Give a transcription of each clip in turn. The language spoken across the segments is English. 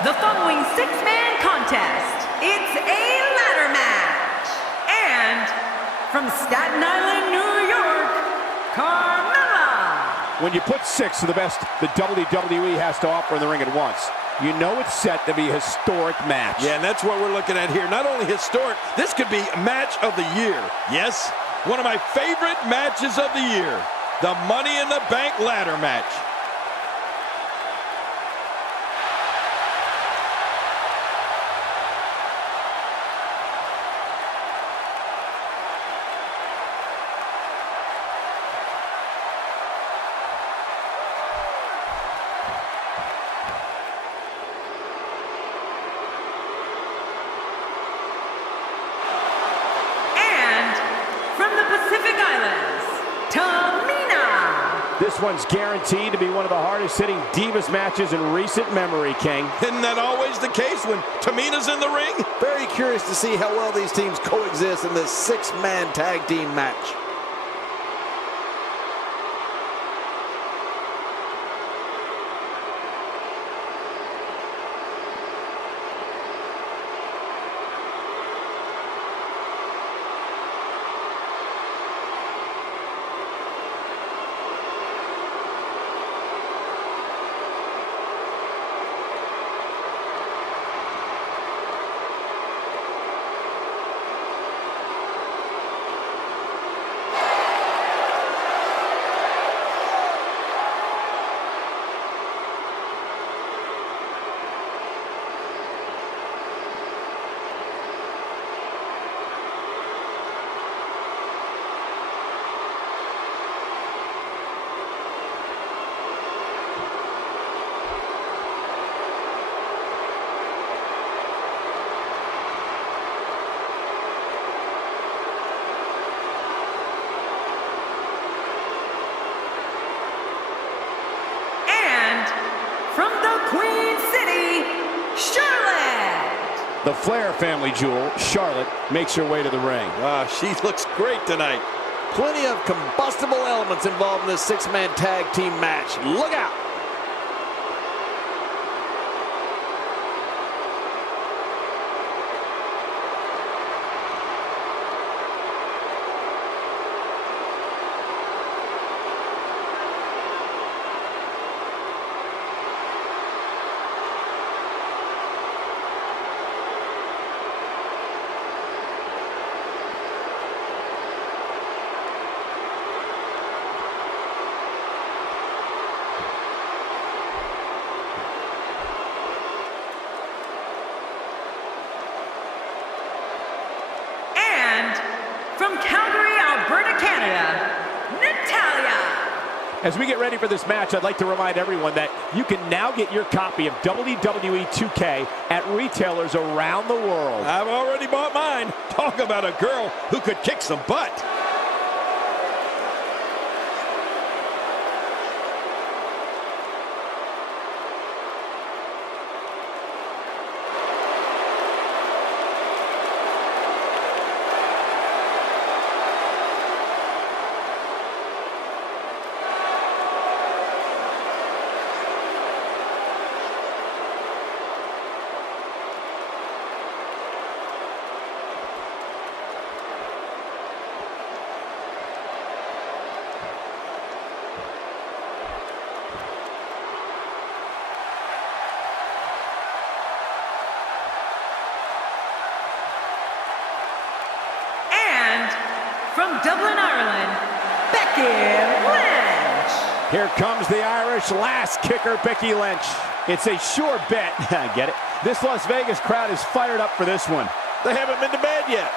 The following six-man contest, it's a ladder match. And from Staten Island, New York, Carmella. When you put six of the best the WWE has to offer in the ring at once, you know it's set to be a historic match. Yeah, and that's what we're looking at here. Not only historic, this could be match of the year. Yes, one of my favorite matches of the year, the Money in the Bank ladder match. From the Pacific Islands, Tamina. This one's guaranteed to be one of the hardest hitting Divas matches in recent memory, King. Isn't that always the case when Tamina's in the ring? Very curious to see how well these teams coexist in this six-man tag team match. From the Queen City, Charlotte. The Flair family jewel, Charlotte, makes her way to the ring. She looks great tonight. Plenty of combustible elements involved in this six-man tag team match. Look out! From Calgary, Alberta, Canada, Natalya. As we get ready for this match, I'd like to remind everyone that you can now get your copy of WWE 2K at retailers around the world. I've already bought mine. Talk about a girl who could kick some butt. From Dublin, Ireland, Becky Lynch. Here comes the Irish last kicker, Becky Lynch. It's a sure bet. Get it? This Las Vegas crowd is fired up for this one. They haven't been to bed yet.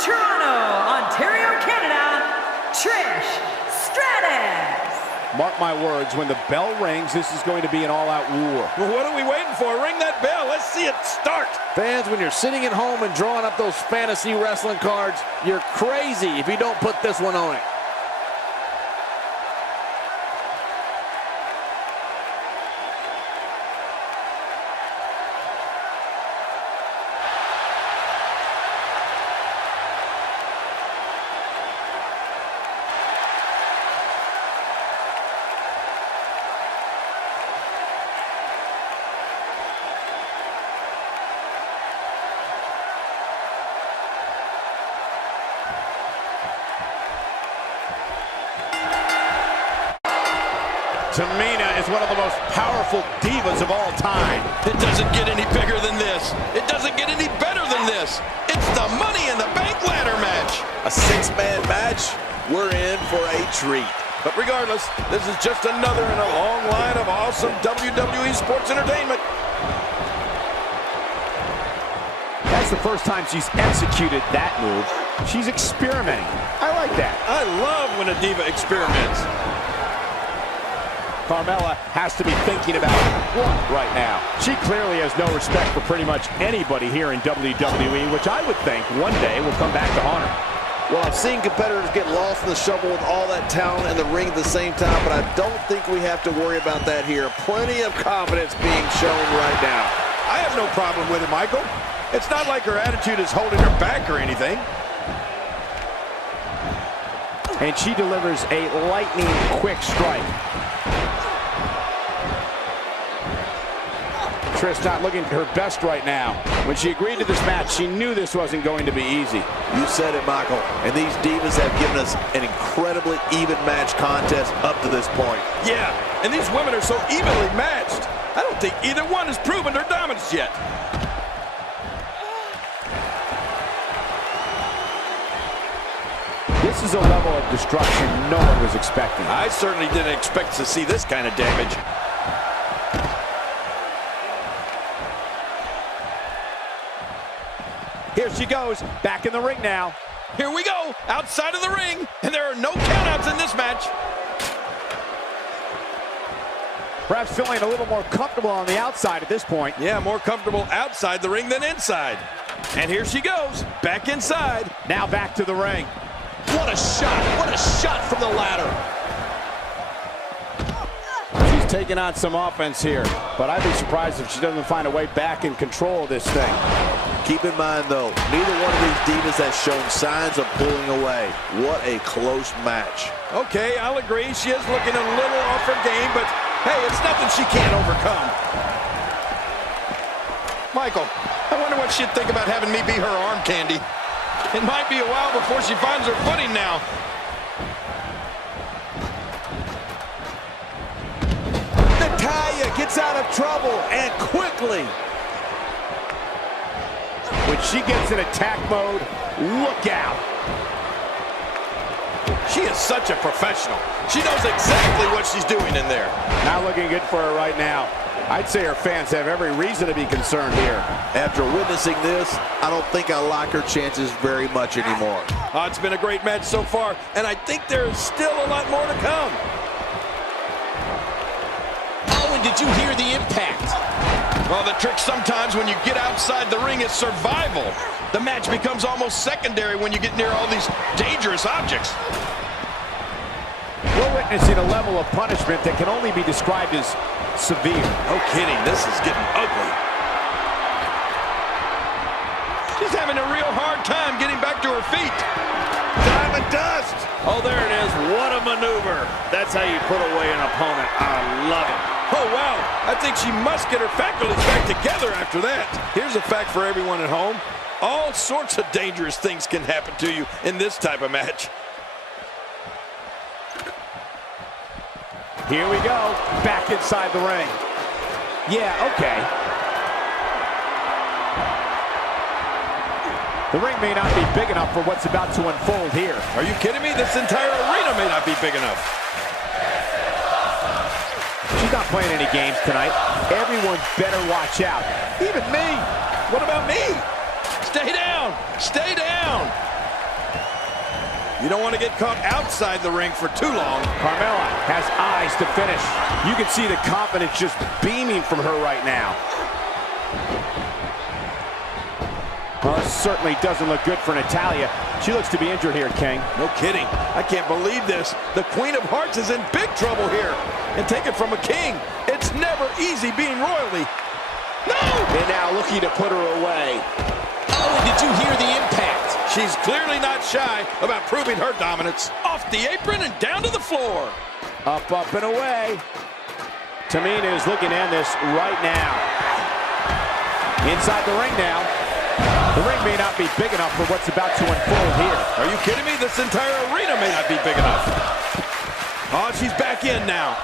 Toronto, Ontario, Canada, Trish Stratus. Mark my words, when the bell rings, this is going to be an all-out war. Well, what are we waiting for? Ring that bell. Let's see it start. Fans, when you're sitting at home and drawing up those fantasy wrestling cards, you're crazy if you don't put this one on it. Tamina is one of the most powerful divas of all time. It doesn't get any bigger than this. It doesn't get any better than this. It's the Money in the Bank ladder match. A six-man match? We're in for a treat. But regardless, this is just another in a long line of awesome WWE sports entertainment. That's the first time she's executed that move. She's experimenting. I like that. I love when a diva experiments. Carmella has to be thinking about what right now? She clearly has no respect for pretty much anybody here in WWE, which I would think one day will come back to haunt her. Well, I've seen competitors get lost in the shuffle with all that talent in the ring at the same time, but I don't think we have to worry about that here. Plenty of confidence being shown right now. I have no problem with it, Michael. It's not like her attitude is holding her back or anything. And she delivers a lightning quick strike. Trish not looking her best right now. When she agreed to this match, she knew this wasn't going to be easy. You said it, Michael. And these divas have given us an incredibly even match contest up to this point. Yeah, and these women are so evenly matched. I don't think either one has proven their dominance yet. This is a level of destruction no one was expecting. I certainly didn't expect to see this kind of damage. Here she goes, back in the ring now. Here we go, outside of the ring, and there are no countouts in this match. Perhaps feeling a little more comfortable on the outside at this point. Yeah, more comfortable outside the ring than inside. And here she goes, back inside. Now back to the ring. What a shot! What a shot from the ladder! She's taking on some offense here, but I'd be surprised if she doesn't find a way back in control of this thing. Keep in mind, though, neither one of these divas has shown signs of pulling away. What a close match. Okay, I'll agree. She is looking a little off her game, but hey, it's nothing she can't overcome. Michael, I wonder what she'd think about having me be her arm candy. It might be a while before she finds her footing now. Natalya gets out of trouble, and quickly. When she gets in attack mode, look out. She is such a professional. She knows exactly what she's doing in there. Not looking good for her right now. I'd say her fans have every reason to be concerned here. After witnessing this, I don't think I like her chances very much anymore. It's been a great match so far, and I think there is still a lot more to come. Oh, and did you hear the impact? Well, the trick sometimes when you get outside the ring is survival. The match becomes almost secondary when you get near all these dangerous objects. We're witnessing a level of punishment that can only be described as severe. No kidding, this is getting ugly. She's having a real hard time getting back to her feet. Diamond dust! Oh, there it is. What a maneuver. That's how you put away an opponent. I love it. Oh, wow. I think she must get her faculties back together after that. Here's a fact for everyone at home. All sorts of dangerous things can happen to you in this type of match. Here we go, back inside the ring. Yeah, okay. The ring may not be big enough for what's about to unfold here. Are you kidding me? This entire arena may not be big enough. She's not playing any games tonight. Everyone better watch out. Even me. What about me? Stay down. Stay down. You don't want to get caught outside the ring for too long. Carmella has eyes to finish. You can see the confidence just beaming from her right now. Well, this certainly doesn't look good for Natalya. She looks to be injured here, King. No kidding. I can't believe this. The Queen of Hearts is in big trouble here. And take it from a king, it's never easy being royalty. No! And now looking to put her away. Oh, did you hear the impact? She's clearly not shy about proving her dominance. Off the apron and down to the floor. Up, and away. Tamina is looking to end this right now. Inside the ring now. The ring may not be big enough for what's about to unfold here. Are you kidding me? This entire arena may not be big enough. Oh, she's back in now.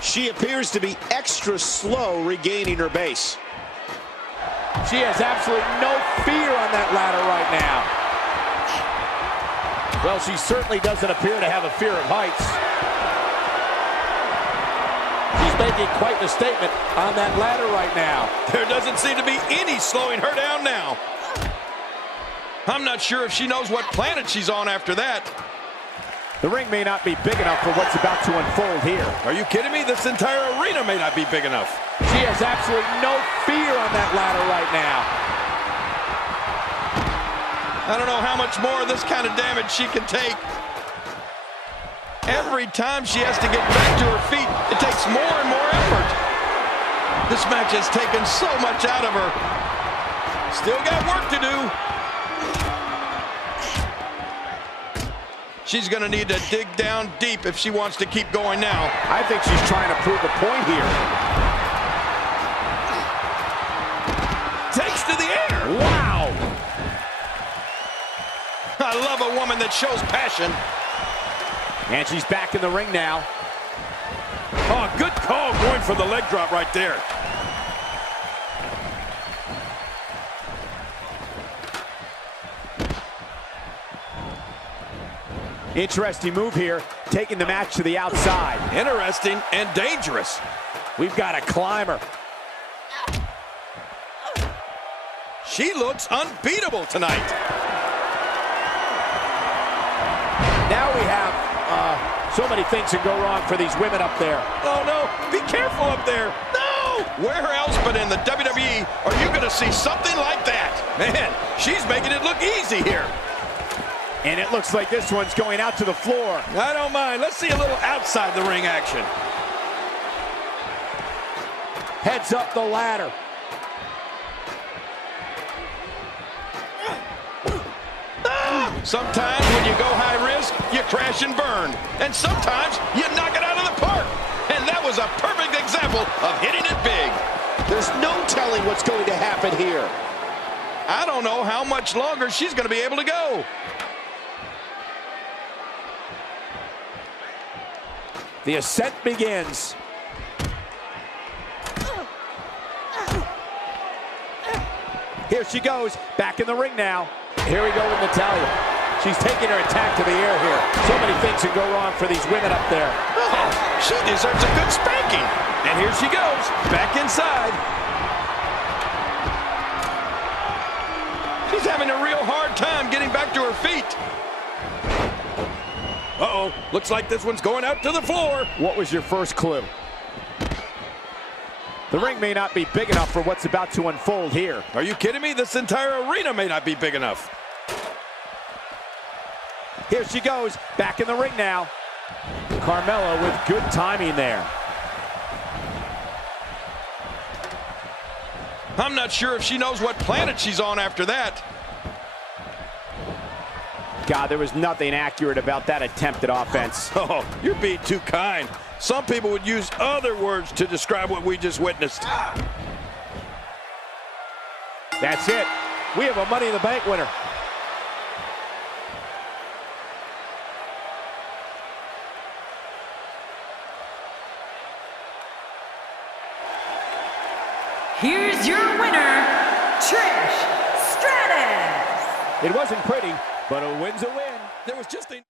She appears to be extra slow regaining her base. She has absolutely no fear on that ladder right now. Well, she certainly doesn't appear to have a fear of heights. She's making quite the statement on that ladder right now. There doesn't seem to be any slowing her down now. I'm not sure if she knows what planet she's on after that. The ring may not be big enough for what's about to unfold here. Are you kidding me? This entire arena may not be big enough. She has absolutely no fear on that ladder right now. I don't know how much more of this kind of damage she can take. Every time she has to get back to her feet, it takes more and more effort. This match has taken so much out of her. Still got work to do. She's going to need to dig down deep if she wants to keep going now. I think she's trying to prove a point here. Takes to the air. Wow. I love a woman that shows passion. And she's back in the ring now. Oh, good call going for the leg drop right there. Interesting move here, taking the match to the outside. Interesting and dangerous. We've got a climber. She looks unbeatable tonight. Now we have so many things can go wrong for these women up there. Oh, no. Be careful up there. No! Where else but in the WWE are you going to see something like that? Man, she's making it look easy here. And it looks like this one's going out to the floor. I don't mind. Let's see a little outside the ring action. Heads up the ladder. Sometimes when you go high risk, you crash and burn. And sometimes you knock it out of the park. And that was a perfect example of hitting it big. There's no telling what's going to happen here. I don't know how much longer she's going to be able to go. The ascent begins. Here she goes, back in the ring now. Here we go with Natalya. She's taking her attack to the air here. So many things can go wrong for these women up there. Oh, she deserves a good spanking. And here she goes, back inside. She's having a real hard time getting back to her feet. Uh-oh, looks like this one's going out to the floor. What was your first clue? The ring may not be big enough for what's about to unfold here. Are you kidding me? This entire arena may not be big enough. Here she goes, back in the ring now. Carmella with good timing there. I'm not sure if she knows what planet she's on after that. God, there was nothing accurate about that attempted offense. Oh, you're being too kind. Some people would use other words to describe what we just witnessed. That's it. We have a Money in the Bank winner. Here's your winner, Trish Stratus. It wasn't pretty, but a win's a win. There was just a...